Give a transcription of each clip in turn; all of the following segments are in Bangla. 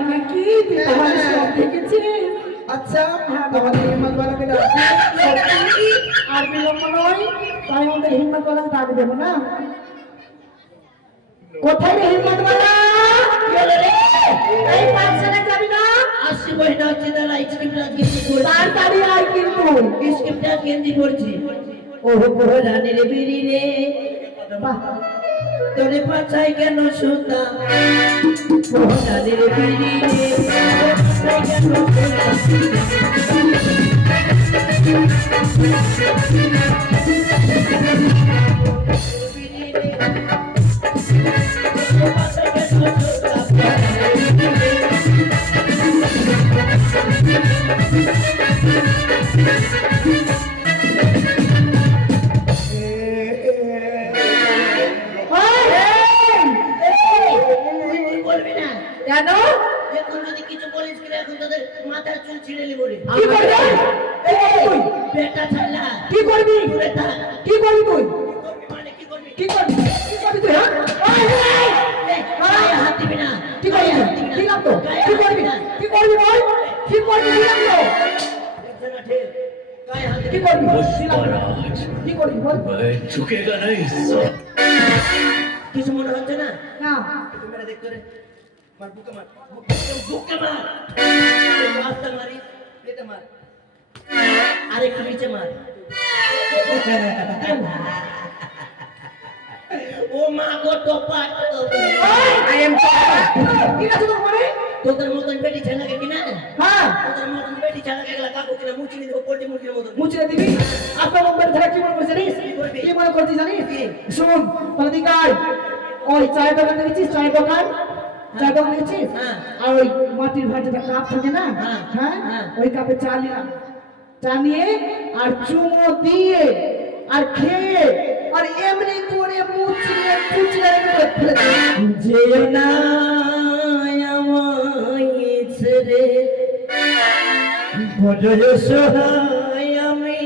কি তুই তাহলে সব দেখেছিস? আচ্ছা তোমাদের হিম্মতওয়ালাকে ডাকছি আর বিলম্ব নয়, তাই আমাদের হিম্মতওয়ালাকে ডাক দেবো না। কোথায় রে হিম্মতওয়ালা? এই পাঠশালায় যাবি না? আসছি বহিনা হচ্ছে তারা স্ক্রিপ্টটা গেঞ্জি পড়ছে তাড়াতাড়ি আয় কিন্তু। স্ক্রিপ্টটা গেঞ্জি পড়ছে ওহো কোহরানি রে বিড়ি রে বাহ, তোরে পাছাই কেন সুতা কোহরানি রে বিড়ি রে তোরে পাছাই কেন কেন? এখন যদি কিছু বলিস কিনা এখন তোদের মাথার চুল ছিঁড়ে নেব রে কি করবি? তুই বেটা ছাড়লা কি করবি? দূরে থাক কি করবি তুই? মানে কি করবি কি করবি? কি করবি তুই? হ্যাঁ? গায়ে হাত দিবি না কি করবি? কি নাম তো? কি করবি? কি করবি বল? কি করবি? কি নাম তো? দেখছে না ঠিক গায়ে হাত কি দিবি করবি? কি নাম তো? কি করবি বল? मैं झुकेगा नहीं কিছু মনে হচ্ছে না না, একটু মেরে দেখ করে মার বুকে মার বুকে মার আস্তে মারি এটা মার আর একটু নিচে মার ও মা গো টোপা আই এম কি না তোমার মানে? তোদের মতন বেটি ছেলেকে কিনা হ্যাঁ, তোদের মতন বেটি ছেলেকে গেলা কাকু কিনা মুচি নিয়ে দেবো পোল্ট্রি মুরগির মতন মুছে দিবি। আপনার মোবাইল ধরে কি মনে করছিস জানিস? কি মনে করছিস জানিস? শুন, তাহলে দিক আয়। ওই চায়ের দোকান দেখেছিস? চায়ের দোকান, চায়ের দোকান দেখেছিস? হ্যাঁ। আর ওই মাটির ভাঁড়ে একটা কাপ থাকে না? হ্যাঁ। হ্যাঁ, হ্যাঁ। ওই কাপে চা নিলাম, চা নিয়ে আর চুমো দিয়ে আর খেয়ে আর এমনি করে মুচড়ে মুচড়ে ফেলে দিলাম। যেও না আমায় ছেড়ে বড় সহায় আমি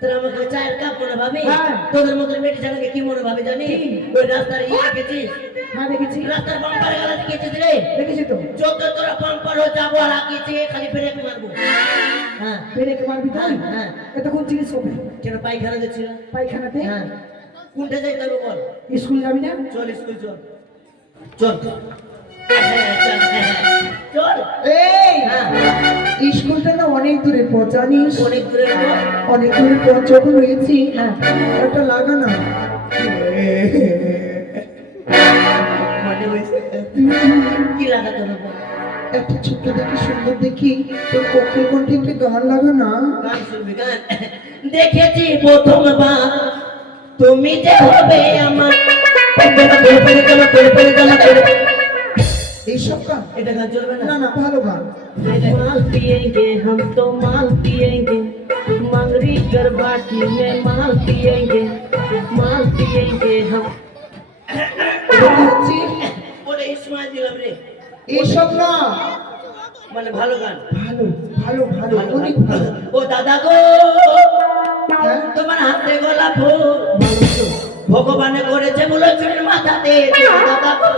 তোরা আমাকে চায়ের কাপ মনে ভাবি হ্যাঁ। তোদের মতন বেটি ছেলেকে কি মনে ভাবি জানি ওই রাস্তার দেখেছিস হ্যাঁ, দেখেছি, রাস্তার বাম্পার গালা দেখেছিস রে দেখেছি তো। যত তোরা বাম্পার হয়ে যাবো আর আগিয়েছে খালি ব্রেক মারবো হ্যাঁ বেড়ে কে মারবি তুই? হ্যাঁ। এটা কোন জিনিস হবে? কেন পায়খানা দেখছিল পায়খানাতে? হ্যাঁ কোনটা যাইতে হবে বল স্কুল যাবি না? চল স্কুল চল চল চল চল এই হ্যাঁ স্কুলটা না অনেক দূরে পথ জানিস অনেক দূরে পর অনেক দূরে পথ যখন রয়েছি হ্যাঁ একটা লাগা না মানে হয়েছে কি লাগাতে হবে বল? একটা ছোট্ট দেখি সুন্দর দেখি তোর পক্ষের কোনটি একটু গান লাগা না গান শুনবি গান দেখেছি প্রথমবার তুমি যে হবে আমার এইসব গান এটা গান চলবে না না না ভালো গান माल पिएंगे हम तो माल पिएंगे मंगरी कर बाटी में माल पिएंगे हम বলতে হচ্ছে ওরে ইসমাইল দিলাম রে এইসব না মানে ভালো গান ভালো ভালো ভালো ভালো অনেক গান। ভালো ও দাদা গো হ্যাঁ? তোমার হাতে গোলাপ ফুল ভগবানে করেছে বলে চুলের মাথাতে দাদা গো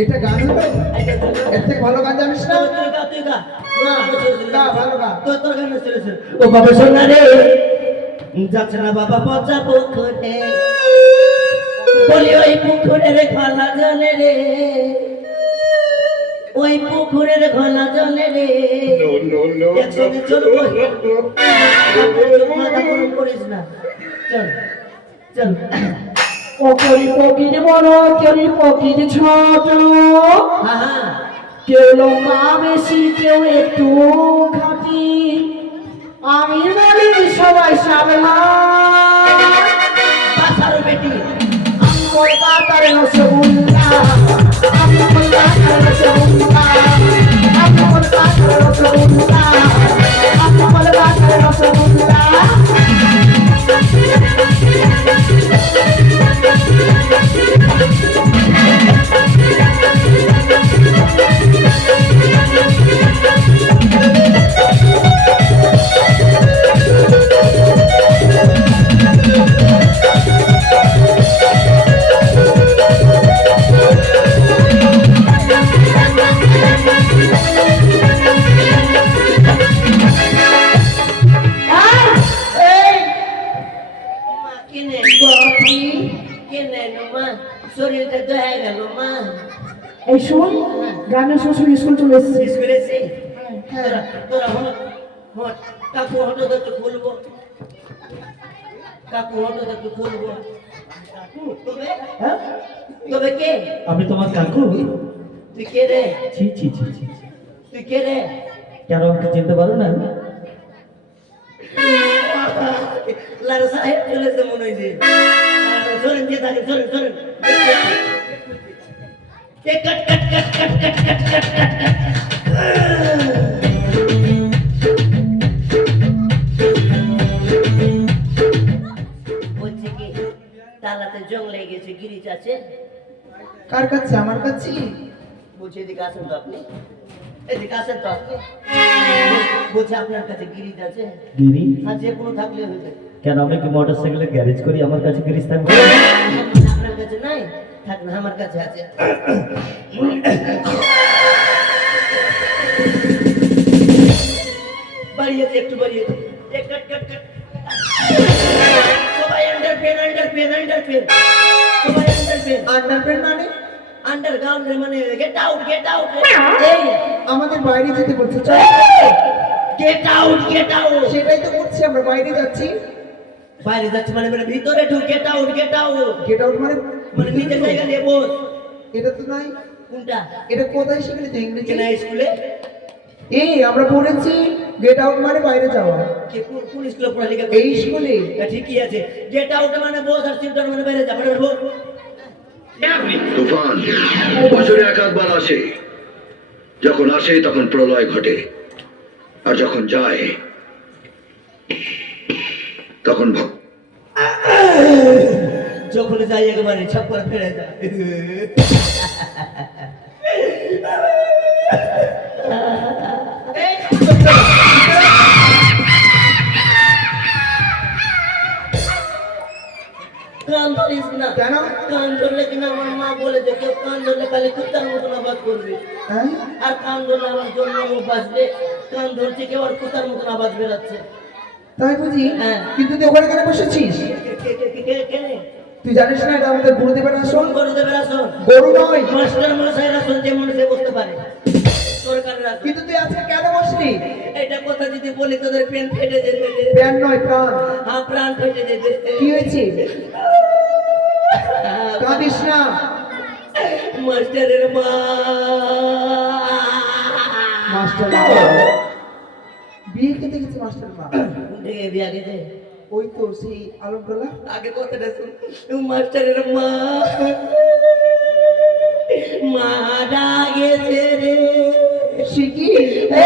এটা গান হলো এর থেকে ভালো গান জানিস না তুই গা না গা ভালো গা তোর গানে চলেছে ও বাবা সোনা রে যাচ্ছে না বাবা পচা পুকুরে বলি ওই পুকুরের ঘলা জলে রে ওই পুকুরের ঘলা জলে রে একসঙ্গে চলবো মাথা গরম করিস না চল চল ও করি পকির বড়, কেউ পকির ছোট, হ্যাঁ হ্যাঁ কেউ লম্বা বেশি, কেউ একটু খাঁটি। আমি বলি সবাই সাবধান, বাসার বেটি আমি কলকাতার রসগোল্লা, আমি কলকাতার রসগোল্লা, আমি কলকাতার রসগোল্লা, আমি কলকাতার রসগোল্লা। এই শোন, গ্রামের শ্বশুর স্কুল চলে এসেছে। স্কুলে এসে হ্যাঁ তোরা হট হট কাকু হটো তো একটু খুলবো, কাকু হটো তো একটু খুলবো। কাকু তবে হ্যাঁ? তবে কে? আমি তোমার কাকু? তুই কে রে? ছি ছি ছি ছি ছি। তুই কে রে? কেন আমাকে চিনতে পারো না? লারা সাহেব চলেছে মনে হয়েছে। শোনেন যে থাকে, শোনেন শোনেন। এ কাট cut cut cut cut cut cut cut কাট। বলছি কি তালাতে জং লেগে গেছে, গিরিজ আছে? কার কাছে? আমার কাছে। বলছি এদিকে আসেন তো আপনি, এদিকে আসেন তো আপনি। বলছি আপনার কাছে গিরিজ আছে? গিরি? আর যে কোনো থাকলে হবে। কেন আমি কি মোটর সাইকেলে গ্যারেজ করি? আমার কাছে গিরিজ থাকবে? আপনার কাছে নাই? থাক না, আমার কাছে আছে। বাড়িয়েছে, একটু বাড়িয়েছে। এক কাট কাট কাট। সবাই under pen, under pen, under pen. সবাই আন্ডার পেন। আন্ডারপ্যান্ট মানে? আন্ডারগ্রাউন্ড মানে গেট আউট, গেট আউট। এই আমাদের বাইরে যেতে বলছে, চল। Get out, get out. সেটাই তো করছি, আমরা বাইরে যাচ্ছি। বাইরে যাচ্ছে মানে মানে ভিতরে ঢুক, get out, get out. Get out মানে? মানে নিজের জায়গা নিয়ে বস। এটা তো নাই। কোনটা? এটা কোথায় শিখলি তুই ইংরেজি? কেনা স্কুলে? এই আমরা পড়েছি গেট আউট মানে বাইরে যাওয়া। কে কোন কোন স্কুলে পড়ালেখা এই স্কুলে। ঠিকই আছে। গেট আউট মানে বস, আর সিল্টার মানে বাইরে যা। মানে বস। তুফান বছরে একবার আসে, যখন আসে তখন প্রলয় ঘটে, আর যখন যায় তখন যখন যাই একেবারে ছাপ করে ফেলে যায়। কান ধরিস না। কেন? কান ধরলে কিনা আমার মা বলেছে কেউ কান ধরলে খালি কুত্তার মতন আবাদ করবে, হ্যাঁ আর কান ধরলে আমার জন্য বাঁচবে। কান ধরছে কেউ আর কুত্তার মতন আবাদ বেরাচ্ছে। তাই বুঝি? হ্যাঁ। কিন্তু তুই ওখানে কেন বসেছিস? কেনে তুই জানিস না এটা আমাদের গুরুদেবের আসন? গরুদেবের আসন। গরু নয়। মাস্টার মশাইয়ের আসন, যে মনে বসতে পারে। সরকারের আসন। কিন্তু তুই আজকে কেন বসলি? এটা কথা যদি বলি তোদের পেন ফেটে যাবে। প্যান নয়, প্রাণ। হ্যাঁ, প্রাণ ফেটে যাবে। কি হয়েছে? কাঁদিস না। মাস্টারের মা। মাস্টার বিয়ে খেতে গেছে মাস্টার মা। দেখে বিয়া গেছে। ওই তো সেই আলমটোলা। আগে কথাটা শুন। মাস্টারের মা মারা গেছে রে। সে কি?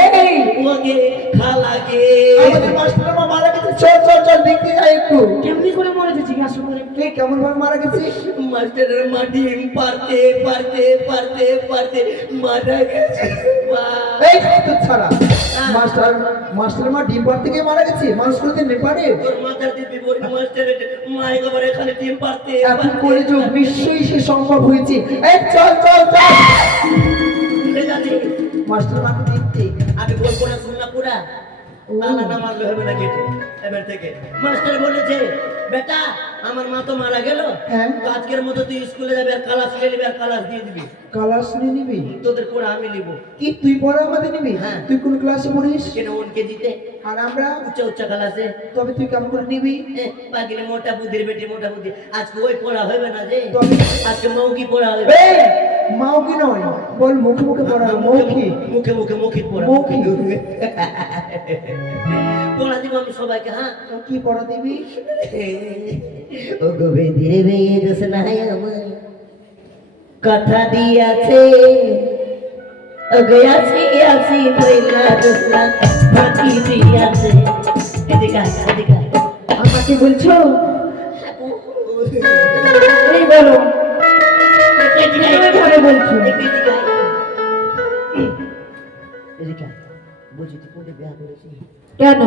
এই ওকে খালাকে। আমাদের মাস্টার মা মারা গেছে। চল চল চল দেখতে যাই একটু। কেমনি করে মরেছে জিজ্ঞাসা করে। কে কেমন ভাবে মারা গেছে? মাস্টারের মা ডিম পারতে পারতে পারতে পারতে মারা গেছে। এই তো ছাড়া মাস্টার মা ডিম পাড়তে গিয়ে মারা গেছে। মানুষ করতে নেপারে তোর মাথার দিদি বলি মাস্টারের মা একেবারে এখানে ডিম পারতে এখন করে যোগ নিশ্চয়ই সে সম্ভব হয়েছে। এই চল চল চল মাস্টার মাকে দেখতে। আমি বলবো না, শুন না পুরা তালা না মারলে হবে না গেটে। এবার থেকে মাস্টার বলেছে বেটা আমার মা তো মারা গেল, হ্যাঁ। তো আজকের মতো তুই স্কুলে যাবে আর কালাস নিয়ে নিবি আর কালাস দিয়ে দিবি। ক্লাস নিয়ে নিবি? তোদের পড়া আমি নিব। কি তুই পড়া আমাদের নিবি? হ্যাঁ। তুই কোন ক্লাসে পড়িস? কেন 1 কেজিতে আর আমরা? উচ্চা উচ্চা কালাসে। তবে তুই কেমন করে নিবি? বাকিলে মোটা বুদ্ধির বেটি মোটা বুদ্ধি। আজকে ওই পড়া হবে না যে, তবে আজকে মৌকি পড়া হবে। এই মাও কি নয়, বল মুখে মুখে পড়া। মৌখি মুখে মুখে মৌখিক পড়া। মৌখিক। পড়া দিব আমি সবাইকে। হ্যাঁ, কি পড়া দিবি? ও গো ধীরে বেয়ে দোষ নাই আমার কথা দিয়াছে। ও গো আসি আসি বইলা দোষ না ফাঁকি দিয়াছে। এদিকে আয়, এদিকে আয়। আমাকে বলছো? এই বলো কিভাবে বলছো? এদিকে আয়। এদিকে আয়। বুঝি তুই কোনটা বিয়া করেছিস? কেন?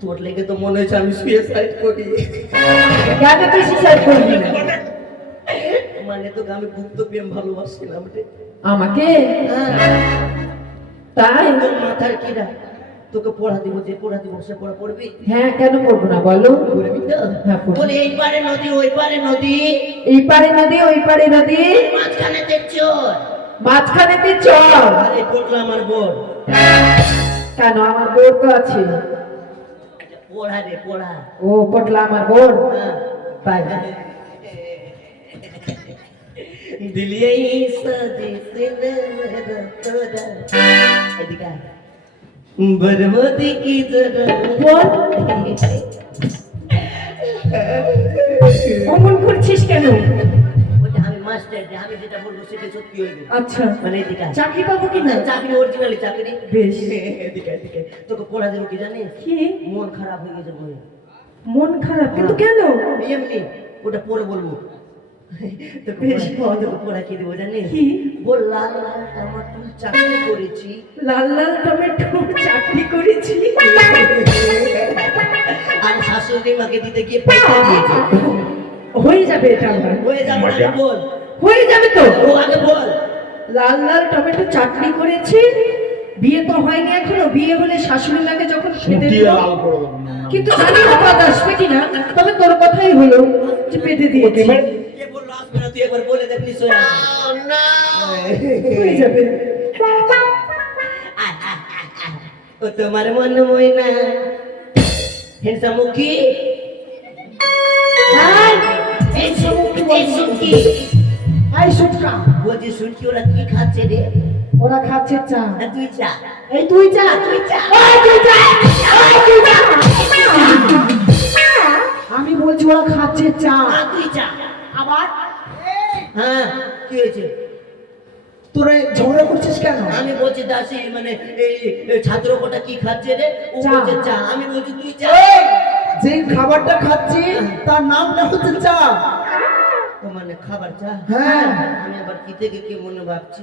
তোর লেগে তো মনে হচ্ছে আমি সুইসাইড করি। কেন তুই সুসাইড করবি? মানে তোকে আমি গুপ্ত প্রেম ভালোবাসছিলাম রে। আমাকে? হ্যাঁ, তাই? তোর মাথার কিরা তোকে পড়া দিব, যে পড়া দিব সে পড়া পড়বি। হ্যাঁ, কেন পড়বো না বলো? পড়বি তো? হ্যাঁ, পড়বো। বলে এই পারে নদী ওই পারে নদী, এই পারে নদী ওই পারে নদী, মাঝখানে দেখছি মাঝখানেতে চল। আরে পটলা আমার বোর। কেন আমার বোর তো আছে। পোড়া রে পোড়া। ও পটলা আমার বোর। হ্যাঁ। তাই দিলিয়ে সাজি সিনে মেরা তোরা। এদিকে আয়। বরবাদি কি জরা বল। অমন করছিস কেন? ওটা আমি মাস্টার যে আমি যেটা বলবো সেটা সত্যি হইবে। আচ্ছা মানে এদিকে আয়। চাকরি পাবো কি না? চাকরি অরিজিনালি চাকরি। বেশ। এদিকে এদিকে তোকে পড়া দেবো কি জানিস? কি? মন খারাপ হয়ে গেছে বই। মন খারাপ কিন্তু কেন? এমনি ওটা পরে বলবো। তো বেশ তোকে পড়া কি দেবো জানিস? কি? বল লাল লাল টমাটো চাকরি করেছি। লাল লাল টমেটো চাকরি করেছি। আর শাশুড়ি মাকে দিতে গিয়ে পয়সা দিয়েছে। হয়ে যাবে এটা আমার। হয়ে যাবে না বল। হয়ে যাবে তো। ও আগে বল। লাল লাল টমেটো চাটনি করেছি। বিয়ে তো হয়নি এখনো, বিয়ে হলে শাশুড়ি লাগে যখন খেতে দেব। কিন্তু জানি না বাদ আসবে কিনা, তবে তোর কথাই হলো যে পেটে দিয়েছি। কে বললো আসবে না? তুই একবার বলে দেখ নিশ্চয় আসবে। হয়ে যাবে। ও তোমার মন ময়না হেনসা মুখী। এই শুনকি আই সুটকা বলছি শুনকি ওরা কি খাচ্ছে রে? ওরা খাচ্ছে চা। না তুই চা। এই তুই চা। তুই চা। ওই তুই চা। ওই তুই চা। আমি বলছি ওরা খাচ্ছে চা। না তুই চা। আবার হ্যাঁ কি হয়েছে? তোরা ঝগড়া করছিস কেন? আমি বলছি দাসী মানে এই ছাত্র কোটা কি খাচ্ছে রে? ও চা। বলছে চা। আমি বলছি তুই চা। যে খাবারটা খাচ্ছি তার নামটা হচ্ছে চা। ও মানে খাবার চা। হ্যাঁ। আমি আবার কি থেকে কি মনে ভাবছি।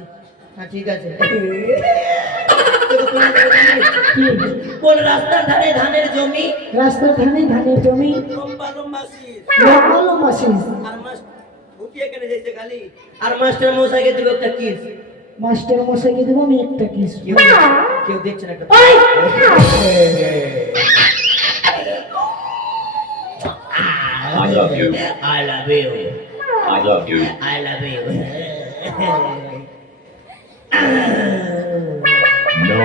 হ্যাঁ ঠিক আছে। তোকে কোন জায়গায় জানিস? কোন রাস্তার ধারে ধানের জমি রাস্তার ধানে ধানের জমি লম্বা লম্বা শীষ। লম্বা লম্বা শীষ। আর মাস্টার উঠি এখানে যাইছে খালি। আর মাস্টার মশাইকে দেবে একটা কিস। মাস্টার মশাইকে দেবো আমি একটা কিস। কেউ দেখছে না একটা। I love you. I love you. I love you. I love you. No.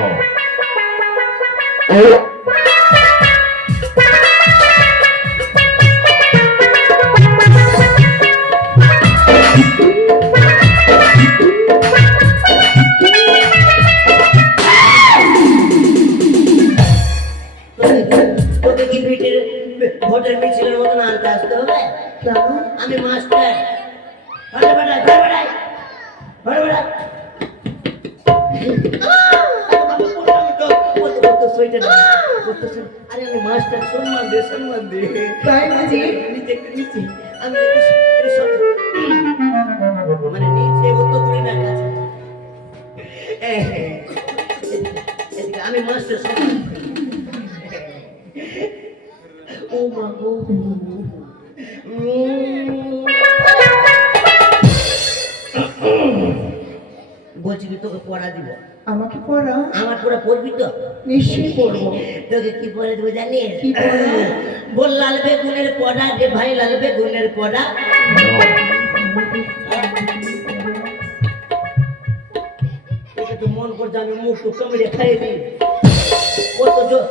তোকে কি ভোটের মিছিলের মতন আনতে আসতে হবে? কেন? আমি মাস্টার। ঘরে বেড়াই ঘরে বেড়াই ঘরে বেড়াই। আরে আমি মাস্টার, সম্মান দে সম্মান দে। তাই বুঝি? নিচে একটু নিচে। আমি একটু মানে নিচে অত দূরে না কাছে। এদিকে আমি মাস্টার সম্মান। ও মা গো। বলছি কি তোকে পড়া দিব? আমাকে পড়া? আমার পড়া পড়বি তো? নিশ্চয়ই পড়বো। তোকে কি পড়া দেবো জানিস? কি পড়া? বল লাল বেগুনের পড়া রে ভাই, লাল বেগুনের পড়া। এটা তো মন করছে আমি মুখ টুক কামড়ে খাইয়ে দিই।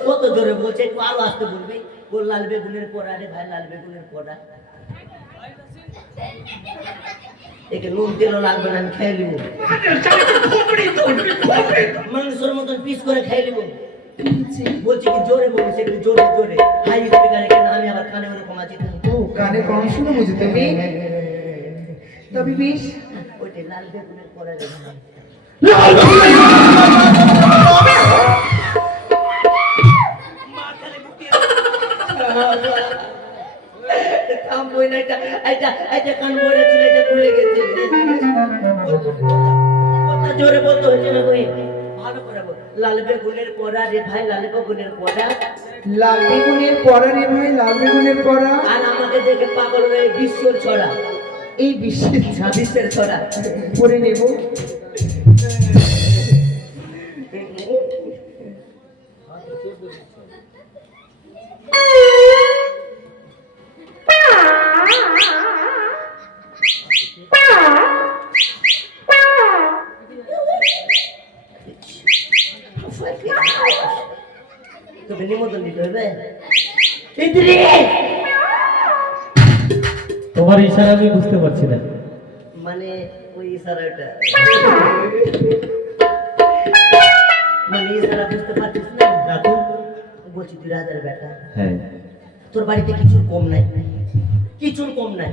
কত জোরে বলছে, একটু আরো আসতে বলবি। বল লাল বেগুনের পড়া রে ভাই, লাল বেগুনের পড়া। একে নুন তেলও লাগবে না, আমি খেয়ে নিব। মাংসের মতন পিস করে খেয়ে নিব। বলছি কি জোরে বলিস, একটু জোরে জোরে। হাই স্পিকারে কেন, আমি আবার কানে ওরকম আছি তো। ও কানে কম শুনে বুঝি তুমি? তবে বেশ। ওইটা লাল বেগুনের পড়া রে ভাই। বই না, এটা কান বইরা ছিল, এটা খুলে গেছে। কথা জোরে বলতে হচ্ছে না বই। ভালো করে বল। লাল বেগুনের পড়া রে ভাই, লাল বেগুনের পড়া। লাল বেগুনের পড়া রে ভাই, লাল বেগুনের পড়া। আর আমাকে দেখে পাগল হয়ে বিশ্বর ছড়া। এই বিশ্বের বিশ্বের ছড়া পড়ে নেব। ওকে নিমন্ত্রণ দিতে হবে। ইদ্রি তোমার ইশারা আমি বুঝতে পারছি না। মানে ওই ইশারাটা মানে ইশারা বুঝতে পারছিস না? কাকু বলছি তুই রাজার বেটা, হ্যাঁ তোর বাড়িতে কিছুর কম নাই, কিছুর কম নাই,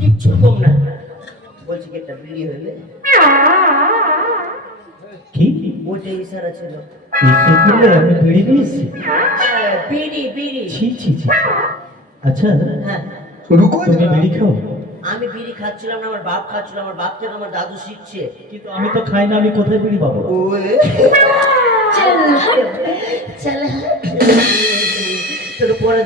কিচ্ছুর কম নাই। বলছি কি একটা বিড়ি হইলে? কি ওইটাই ইশারা ছিল। এই শুনলে আমি বিড়ি নিয়েছি? বিড়ি বিড়ি। ছি ছি ছি। আচ্ছা হ্যাঁ রুকো তুমি জরা। বিড়ি খাও? আমি বিড়ি খাচ্ছিলাম না, আমার বাপ খাচ্ছিল, আমার বাপ থেকে আমার দাদু শিখছে। কিন্তু আমি তো খাই না, আমি কোথায় বিড়ি পাবো? ওয়ে চল চল তোর পরে